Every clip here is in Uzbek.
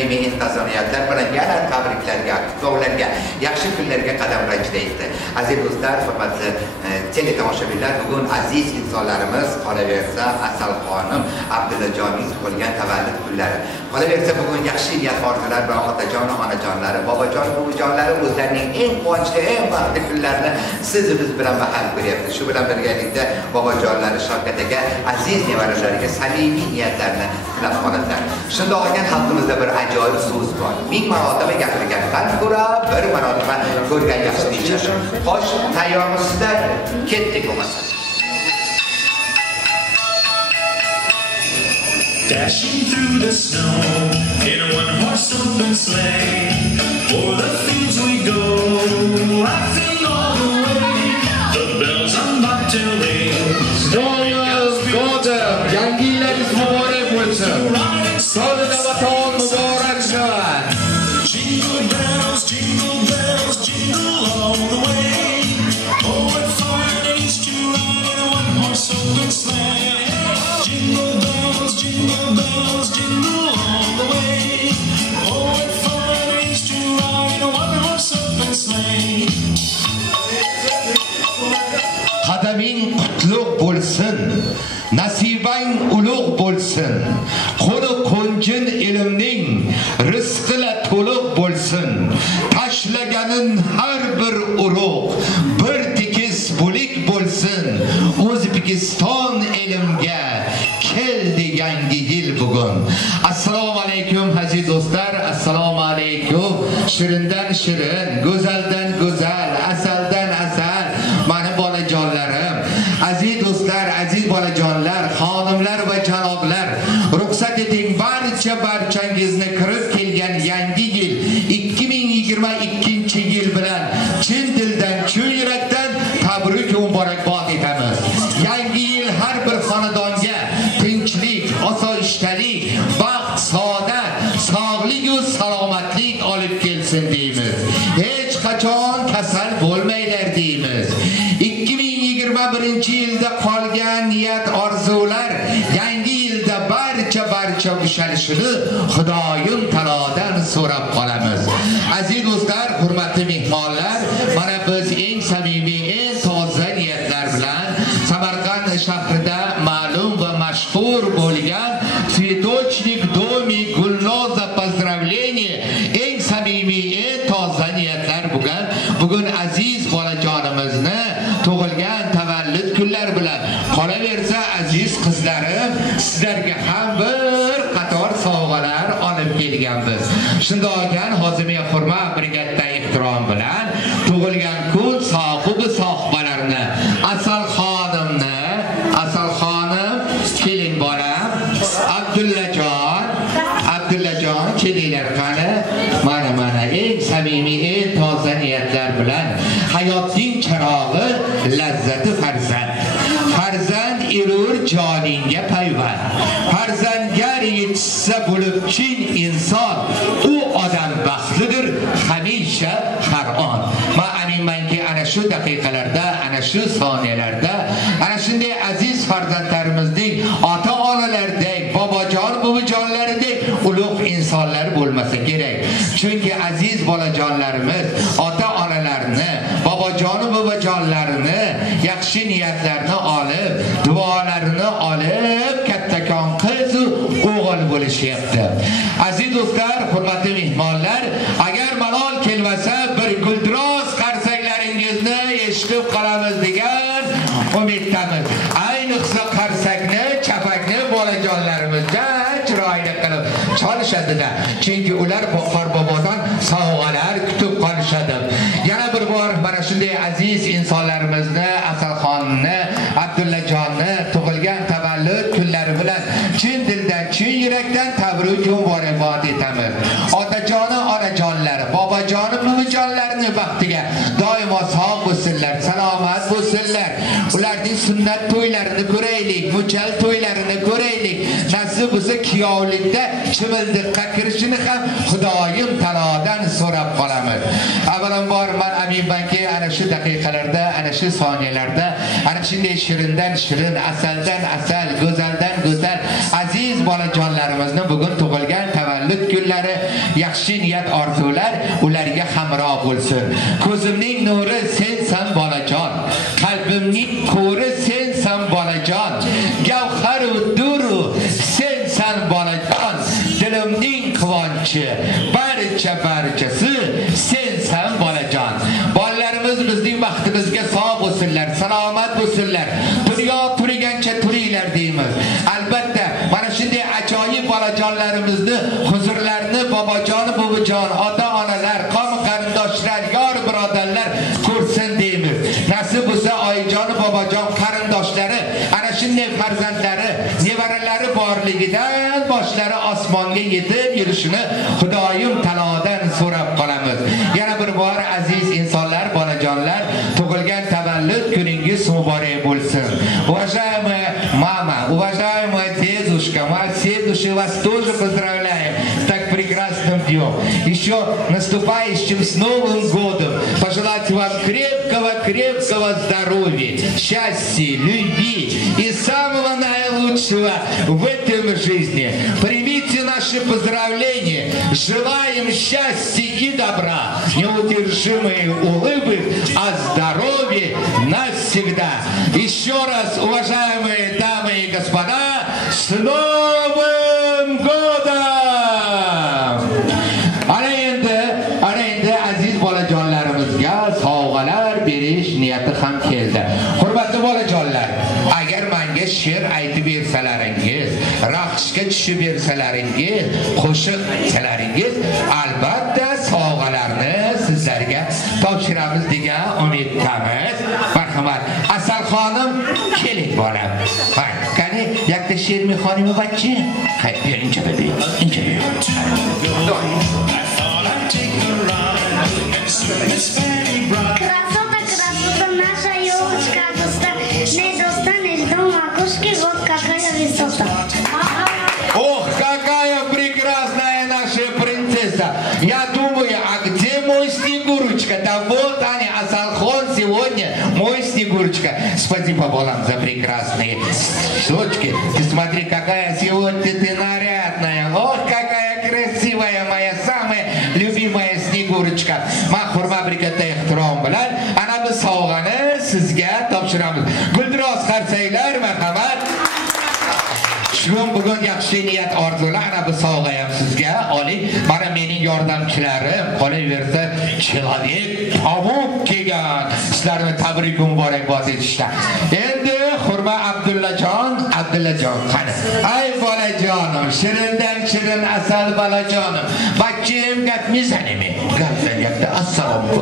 samimiy intizomiyatlar bilan yana tabriklarga, qutlovlarga, yaxshi kunlarga qadam rajlaydi. Aziz do'stlar, hurmatli teletomoshabinlar, bugun aziz insonlarimiz qolaversa Asalxonim Abdullajonning tug'ilgan tavallud kunlari. Qolaversa bugun yaxshi niyat orzular bilan otajon, onajonlari, bobojon, buvijonlari o'zlarining eng quvonchli, eng baxtli kunlarini siz biz bilan baham ko'ryapti. Shu bilan birgalikda bobojonlari Shavkataga, aziz nevaralariga samimiy niyatlarni tilab qoladilar. Shunda olgan xalqimizda bir ajoyib so'z bor. Ming marotaba gapirgandan ko'ra bir marotaba ko'rgan yaxshi deyishar. Xo'sh, tayyormisizlar? Ketdik bo'lmasa. Dashing through the snow in a one-horse open sleigh, o'er the fields we go, laughing all the way. The bells on bobtail ring. Yangi yillarimiz muborak bo'lsin. Sog'lik va taom muborak bo'lsin. Jingle bells, jingle all the way. Oh, what fun it is to ride in a one-horse open sleigh. Jingle bells, jingle all the way. Oh, what fun it is to ride in a one-horse open sleigh. Qadaming qutlug' bo'lsin. Nasibang ulug' bo'lsin. Qo'li qo'njin ilmning rizqila to'liq bo'lsin. Tashlaganin har bir urug' bir tekis bo'lik bo'lsin. O'zbekiston ilmga keldi yangi yil bugun. Assalomu alaykum aziz do'stlar, assalomu alaykum. Shirindan shirin, go'zaldan go'zal, asaldan asal, mani bolajonlarim. Aziz do'stlar, aziz bolajonlar, xonimlar va janoblar, ruxsat eting barchangizni kirib kelgan yangi yil 2022-yil bilan chin dildan, chin yurakdan tabrik va muborakbod etamiz. Yangi yil har bir xonadonga tinchlik, osoyishtalik, baxt, saodat, sog'lik va salomatlik olib kelsin deymiz. Hech qachon kasal bo'lmaylar deymiz. 2021-yilda qolgan niyat orzular yangi yilda barcha ushalishini Xudoyim taolodan so'rab qolamiz. Aziz do'stlar, hurmatli mehmonlar, mana biz eng samimiy, eng toza niyatlar bilan Samarqand shahrida ma'lum va mashhur bo'lgan Svetochnik domi Gulnoza pozdravlение, eng samimiy, eng toza niyatlar bugun aziz bolajonimizni tug'ilgan tavallud kunlari bilan qolaversa aziz qizlarim, sizlarga ham bir qator sovg'alar olib kelganmiz. Shunday ekan, hozirga hurmat, bir katta ehtirom bilan tug'ilgan kun sohibalarni Asalxonim, keling bolam, Abdullajon kelinglar qani. Mana eng samimiy, eng toza niyatlar bilan hayotning charog'i, lazzati farzand. Farzand erur joningga payvand. Farzandga yetishsa bo'lib chin inson, u odam baxtlidir hamisha har on. Men aminmanki ana shu daqiqalarda, ana shu soniyalarda, ana shunday aziz farzandlarimizning ota-onalaridek, bobojon, buvijonlaridek ulug' insonlar bo'lmasa kerak. Chunki aziz bolajonlarimiz ota-onalarni, bobojon, buvijonlarini yaxshi niyatlarni olib, duolarini olib kattakon qiz o'g'il bo'lishyapti. Aziz do'stlar, hurmatli mehmonlar, agar malol kelmasa bir guldiroz qarsaklaringizni eshitib qolamiz degan umiddamiz. Ayniqsa qarsakni, chapakni bolajonlarimizga chiroyli qilib cholishadi-da. Chunki ular Qorbobodan sovg'alar kutib qolishadi. Yana bir bor mana shunday aziz insonlarimizni, Asalxonni, Abdullajonni tug'ilgan tavallud kunlari bilan chin dildan, chin yurakdan tabrik va muborakbod etamiz. Otajon, onajonlar, bobojon, buvijonlarning baxtiga doimo sog' bo'lsinlar, salomat bo'lsinlar. Ularning sunnat to'ylarini ko'raylik, muchal to'ylarini ko'raylik. Nasib bo'lsa kuyovlikda chimildiqqa kirishini ham Xudoyim taolodan so'rab qolamiz. Avvalambor men aminmanki ana shu daqiqalarda, ana shu soniyalarda, ana shunday shirindan shirin, asaldan asal, go'zaldan go'zal aziz bolajonlarimizni bugun tug'ilgan tavallud kunlari yaxshi niyat orzular ularga hamroh bo'lsin. Ko'zimning nuri sensan bolajon, qalbimning ko'ri sensan bolajon, gavhar va duru sensan bolajon, dilimning quvonchi barchasi sensan bolajon. Bolalarimiz bizning baxtimizga sog' bo'lsinlar, salomat bo'lsinlar, dunyo turigancha turinglar deymiz. Albatta mana shunday ajoyib bolajonlarimizni huzurlarini bobojon, buvijon, ota-onalar, qavm-qarindoshlar, yor birodarlar ko'rsin deymiz. Nasib bo'lsa oyijon, bobojon qarindoshlari ana shunday farzandlari, nevaralari borligidan boshlari osmonga yetib yurishini Xudoyim Taolodan so'rab qolamiz. Yana bir bor aziz insonlar, bolajonlar, tug'ilgan tavallud kuningiz muborak bo'lsin. Уважаемая мама, уважаемая дедушка, мать, дедушка, вас тоже поздравляем с так прекрасным днем. Еще наступающим с Новым годом. Пожелать вам крепкого здоровья, счастья, любви и самого наилучшего в этом жизни. Примите наши поздравления. Желаем счастья и добра, неудержимые улыбы, а здоровья навсегда. Еще раз, уважаемые дамы и господа, с Новым годом! Ana endi aziz bolajonlarimizga sovg'alar berish niyati ham keldi. Hurmatli bolajonlar, agar menga she'r aytib bersalaringiz, raqsga tushib bersalaringiz, qo'shiq aytsalaringiz, albatta sovg'alarni sizlarga topshiramiz degan umiddamiz. Marhamat, Asal xonim, keling bolam. Qani, yakta she'r mexonimi bachchi? Qayt ber, incha ber. Красота, наша елочка, не достанешь дома кошки, вот какая высота. Ох, какая прекрасная наша принцесса! Я думаю, а где мой Снегурочка? Да вот они, Асалхон сегодня мой Снегурочка. Спасибо болам за прекрасные щечки. Ты смотри, какая сегодня ты нарядная. Ох, какая красивая моя самая любимая Снегурочка. Mahurma brigada ehtirom bilan ana bu sovg'ani sizga topshiramiz. Guldiroz qarsanglar, marhamat. Bugun yaxshi niyat orzular ana bu sovg'a ham sizga oling. Mana mening yordamchilarim qolaversa человек pamuk kelgan. Sizlarni tabrik muborakbod etishdi. Endi Hurma Abdullajon qani. Ay bolajonim, shirindan shirin asal bolajonim. Bachchim gap mizanimi? Gapdan gapda assalomu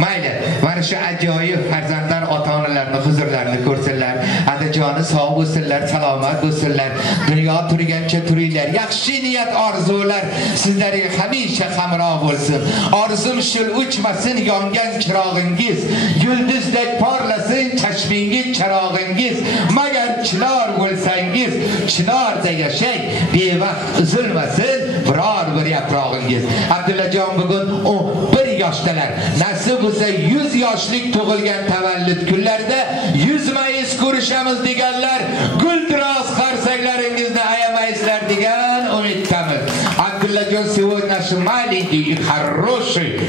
Mayli, mana shu ajoyib farzandlar ota-onalarning huzurlarini ko'rsinlar. Adajoni sog' bo'lsinlar, salomat bo'lsinlar. Dunyo turgancha turinglar. Yaxshi niyat orzular sizlarga hamisha hamroh bo'lsin. Orzum shul o'chmasin yongan chirog'ingiz, yulduzdek porlasin chashmingiz charog'ingiz. Magar chinor bo'lsangiz, chinorda yashang, bevaqt uzilmasin biror bir yaprog'ingiz. Abdullajon bugun 11 yoshdalar. Nasib bo'lsa 100 yoshlik tug'ilgan tavallud kunlarida 100 mayis ko'rishamiz deganlar, guldiroz qarsanglaringizni ayamaysizlar degan umiddamiz. Abdullajon сегодня наш маленький и хороший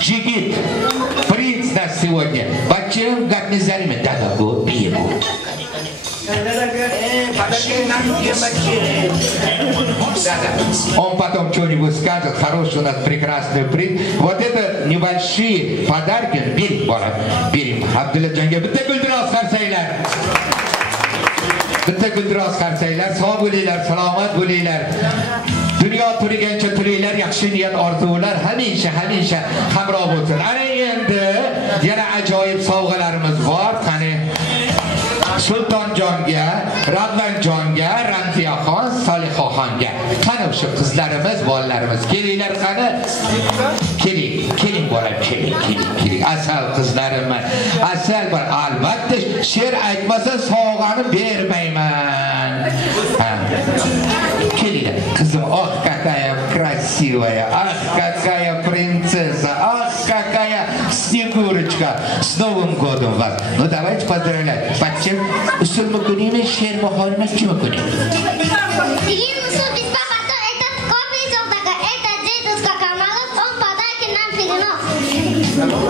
jigit, принц наш сегодня. Бачим как не зарime, да-да, бегу. Он потом что-нибудь скажет, хороший у нас прекрасный принц. Вот это небольшие подарки, берем, бора, берем. Абдулладжонга, bitta guldiroz qarsanglar. Bitta guldiroz qarsanglar, sog' bo'linglar, salomat bo'linglar. Dunyo turigancha turinglar, yaxshi niyat orzular hamisha hamroh bo'lsin. Ana endi yana ajoyib sovg'alarimiz bor. Qani Sultonjonga, Radvanjonga, Ramziyaxon, Solihaxonga. Qani o'sha qizlarimiz, bolalarimiz, kelinglar qani. Keling bolam, keling. Asal qizlarimiz. Asal bir albatta she'r aytmasa sovg'ani bermayman. Kelinglar. Qizim, oh, какая красивая, ах, какая принцесса, ах, какая Снегурочка. С Новым годом вас. Ну, давайте поздравлять. Почему? Сульму куним, шерму хорим, чему куним?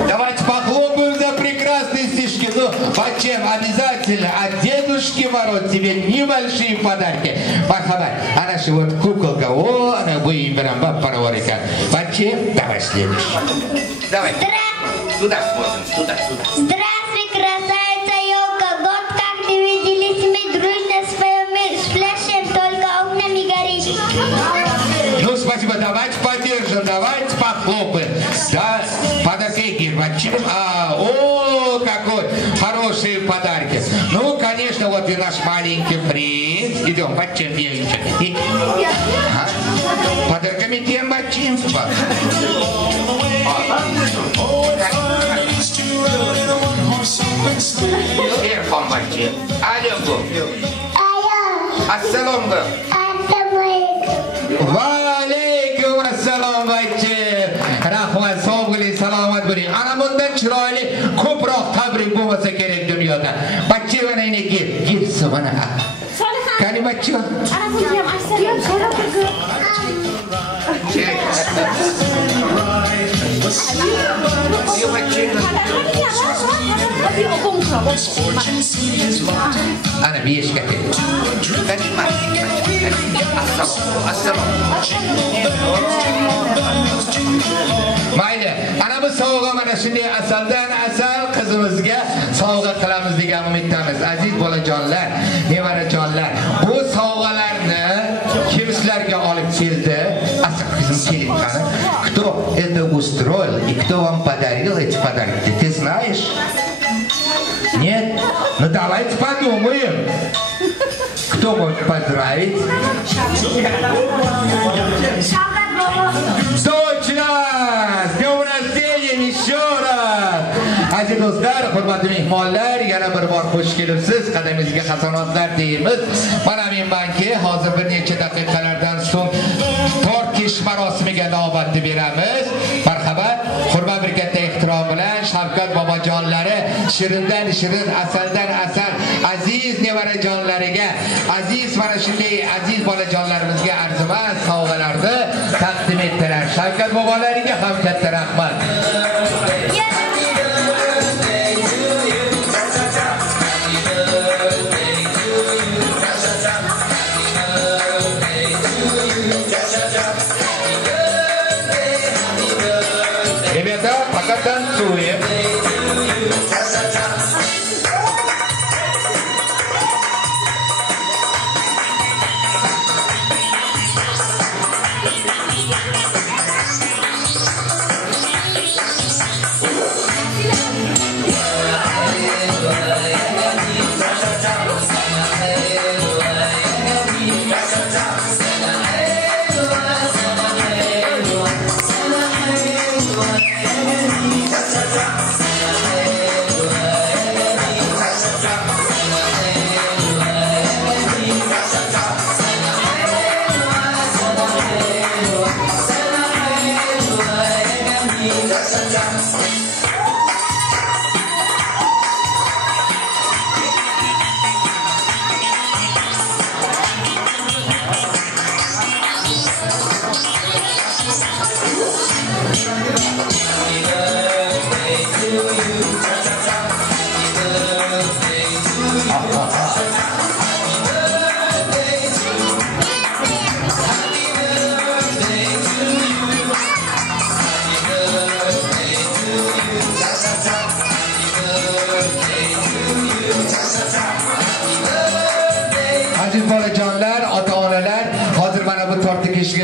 Давайте похлопаем за прекрасные стишки. Ну, почему? Обязательно от Дедушки Мороз тебе небольшие подарки. Мархабат. А наша вот куколка, о, она будет берем пароворика. Почему? Давай следующий. Давай. Туда смотрим, туда. Здравствуй, красавица елка, год как не виделись, мы дружно спляшем, только окнами горишь. Ну, спасибо, давайте поддержим, давайте похлопаем. Да, подарки Гербачим. О, какой хорошие подарки. Ну, конечно, вот и наш маленький принц. Идем, Бачим, девочек. Подарками тем Бачим. Erfan Bacı. Aleyküm. Assalamu alaikum. Aleyküm assalam Bacı. Rahmat, sevgili, selamat bo'ling. Ana bundan chiroyli ko'proq tabrik bo'lmasa kerak dunyoda. Bacı mana yine gir mana. Qani Bacı? Ana bunu ham assalom so'rab turdim. Ana bir iş getirdim. Mayli, ana bu sovg'a mana shunday asaldan asal qizimizga sovg'a qilamiz degan umiddamiz. Aziz bolajonlar, nevarajonlar, bu sovg'alarni kim sizlarga olib keldi? Asal qizim keling qani. Кто это устроил и кто вам подарил эти подарки? Ты знаешь? Нет? Ну давайте подумаем. Кто может поздравить? Точно! С днем рождения еще раз! Aziz do'stlar, hurmatli mehmonlar, yana bir bor xush kelibsiz. Qadamingizga hasanotlar deymiz. Mana menmanki, hozir bir necha daqiqalardan so'ng tortish marosimiga navbatni beramiz. Marhamat, hurmat bir katta ehtirom bilan Shavkat bobojonlari shirindan shirin, asaldan asal aziz nevarajonlariga, aziz mana shunday aziz bolajonlarimizga arzimas sovg'alarni taqdim etdilar. Shavkat bobolariga ham katta rahmat. Ребята, пока танцуем.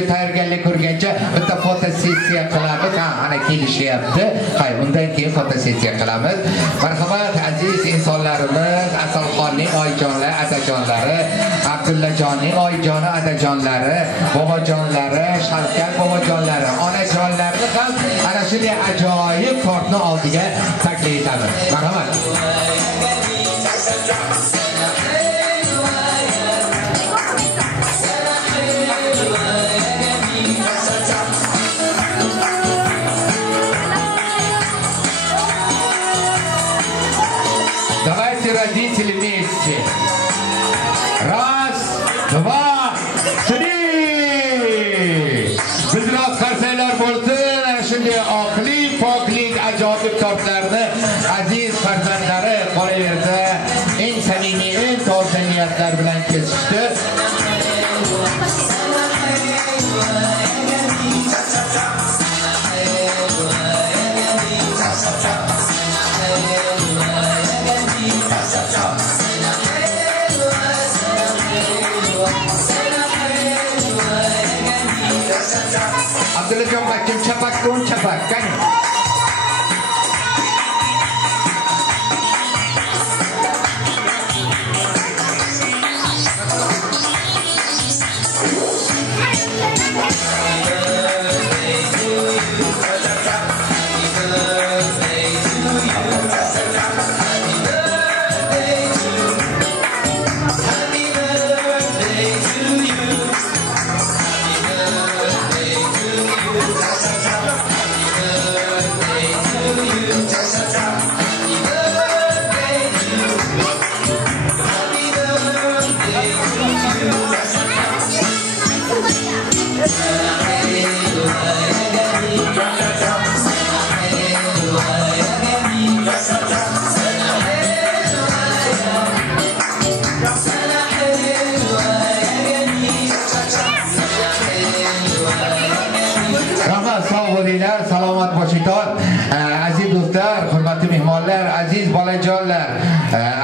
Tayyorgarlik ko'rgancha bitta fotosessiya qilamiz. Ana kelishyapti. Hay, undan keyin fotosessiya qilamiz. Marhamat aziz insonlarimiz, Asalxonning oyijonlari, adajonlari, Abdullajonning oyijoni, adajonlari, bobojonlari, Shavkat bobojonlari, onajonlarni ham ana shunday ajoyib tortni oldiga taklif etamiz. Marhamat. Давайте, родители, вместе. Раз, два, три. Bizlar qarsaylar bo'lsin. Ana shunday oqlik, poklik, ajoyib tortlarni aziz farzandlari qolaversa, eng samimiy, eng toza niyatlar bilan kesishdi. Abdullajon bakkim chapakdan chapak qani. Salomat boshington. Aziz do'stlar, hurmatli mehmonlar, aziz bolajonlar,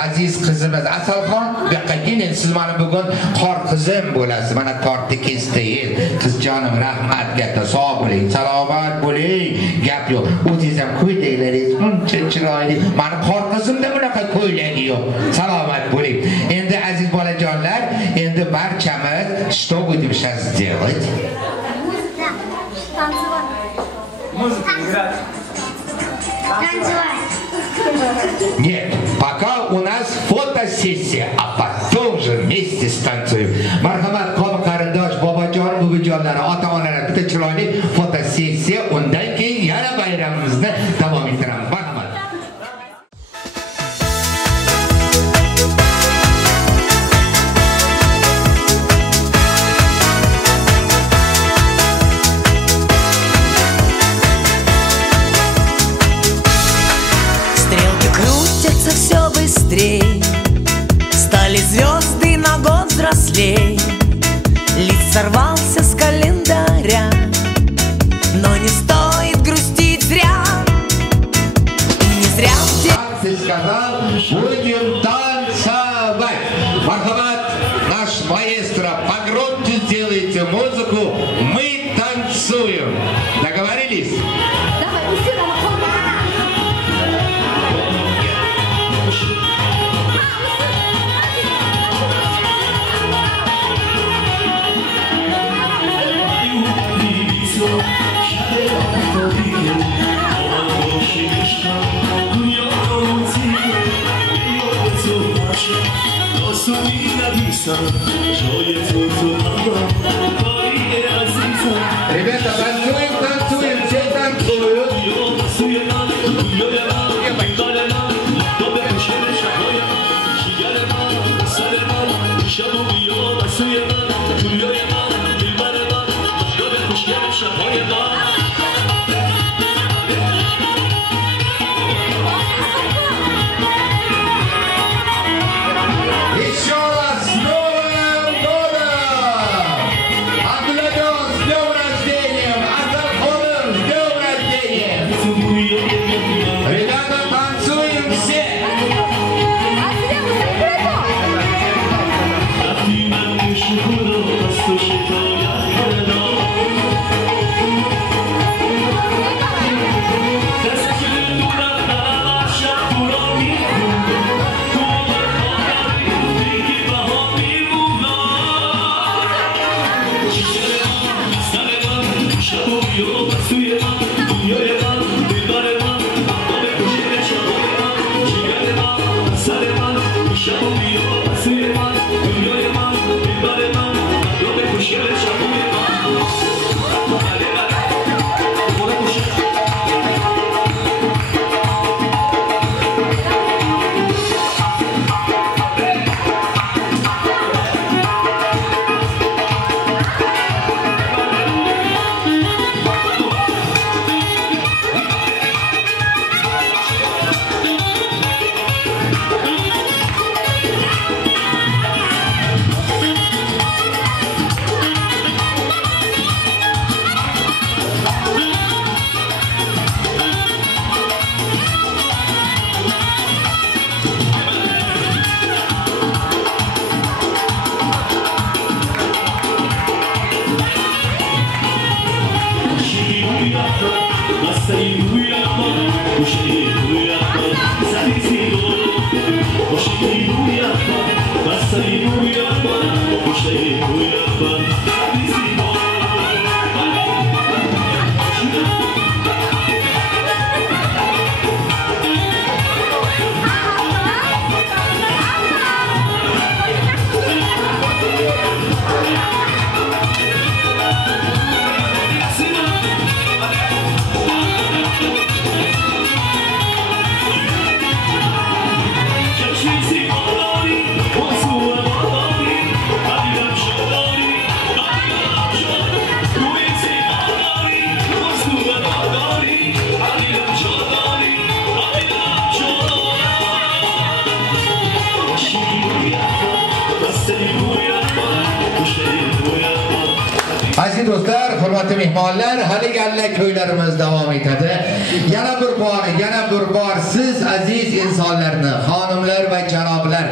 aziz qizimiz Asalxon, bu yoqqa keling. Siz mana bugun qor qizim bo'lasiz. Mana tortni kesdingiz. Qizjonim, rahmat katta. Sog' bo'ling, salomat bo'ling. Gap yo'q. O'zingiz ham ko'ylaglaringiz buncha chiroyli. Mana qor qizimda bunaqa ko'ylagi yo'q. Salomat bo'ling. Endi aziz bolajonlar, endi barchamiz что будем сейчас делать? Музыку играть. Танцевать. Нет, пока у нас фотосессия, а потом же вместе станцуем. Marhamat, qo'm qarindosh, bobojon, buvijonlar, ota-onalar, bitta chiroyli fotosessiya, undan keyin yana bayramimizni davom ettiramiz. Marhamat. Все быстрей, стали звезды на год взрослей. Лист сорвался с календаря, но не стоит грустить зря. Не зря Ты сказал, будем танцевать. Мархабат, наш маэстро, погромче сделайте музыку, мы танцуем. Договорились? Ребята, танцуем, танцуем, все танцуют. Еще раз с Новым годом! Абдулладон, с днем рождения! Азалхоным, с днем рождения! Ребята, танцуем все! Ты Aziz do'stlar, hurmatli mehmonlar, hali galla to'ylarimiz davom etadi. Yana bir bor siz aziz insonlarni, xonimlar va janoblar,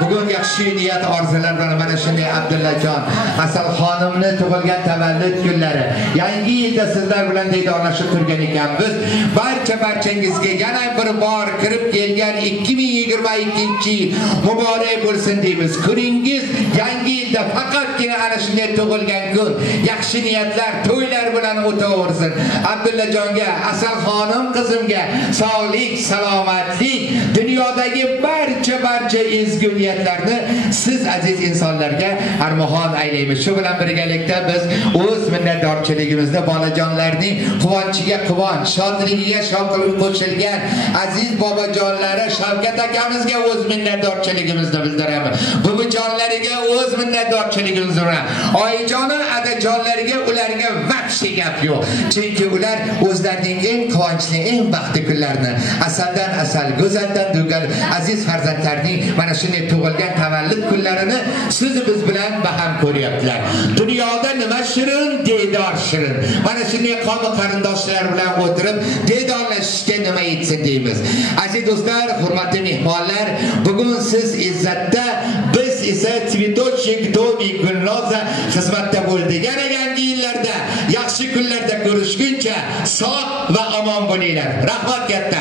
bugun yaxshi niyat orzular bilan mana shunday Abdullajon Asal xonimni tug'ilgan tavallud kunlari, yangi yilda sizlar bilan diydorlashib turgan ekanmiz. Barchangizga yana bir bor kirib kelgan 2022-yil muborak bo'lsin deymiz. Kuningiz yangi yilda faqatgina ana shunday tug'ilgan kun, yaxshi niyatlar, to'ylar bilan o'taversin. Abdullajonga, Asal xonim qizimga sog'lik, salomatlik, dunyodagi barcha ezgu niyatlarni siz aziz insonlarga armag'on aylaymiz. Shu bilan birgalikda biz o'z minnatdorchiligimizni bolajonlarning quvonchiga quvonch, shodligiga shodlik qo'shilgan aziz bobojonlari Shavkat akamizga o'z minnatdorchiligimizni bildiramiz. Buvijonlariga o'z minnatdorchiligimizni bildiramiz. Oyijoni adajonlariga ularga vaqti gap yo'q. Chunki ular o'zlarining eng quvonchli, eng baxtli kunlarini asaldan asal, go'zaldan go'zal aziz farzandlarning mana shunday tug'ilgan tavallud kunlarini siz biz bilan baham ko'ryaptilar. Dunyoda nima shirin, diydor shirin. Mana shunday qavm qarindoshlar bilan o'tirib diydorlashishga nima yetsin deymiz. Aziz do'stlar, hurmatli mehmonlar, bugun siz izzatda, biz esa Tsvetochnik domi Gulnoza xizmatda bo'ldik. Yangi yillarda, yaxshi kunlarda ko'rishguncha sog' va omon bo'linglar. Rahmat katta.